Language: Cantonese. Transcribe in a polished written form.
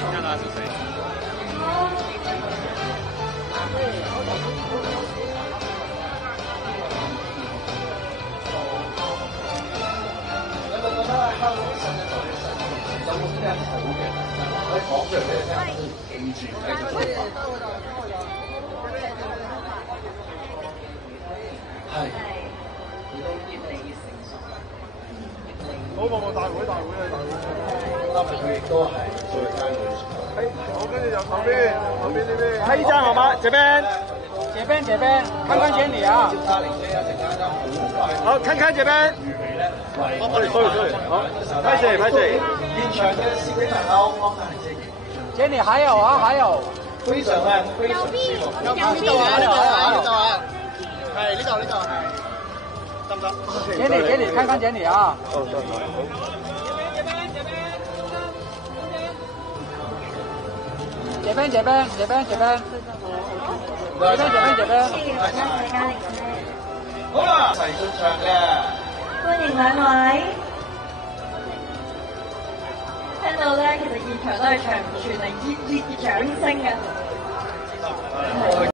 看他是谁。你覺得香港新一代嘅神有冇啲咩好嘅？可以講出嚟俾你聽，記住繼續做。係，佢都越嚟越成熟。好，望大會啊！今日佢亦都係最佳女神。好，跟住右手邊呢邊。拍一張好嗎？這邊，看看這裡啊。好，看看這邊。sorry，好，拍攝。現場嘅攝影朋友，幫大家這裡還有啊，還有。非常靚，非常舒服。呢度啊，係呢度係。得唔得？這裡，看看這裡啊。哦，得，好。這邊。好啦，齊進場嘅。歡迎兩位。聽到咧，其實現場都係長傳嚟熱烈嘅掌聲嘅。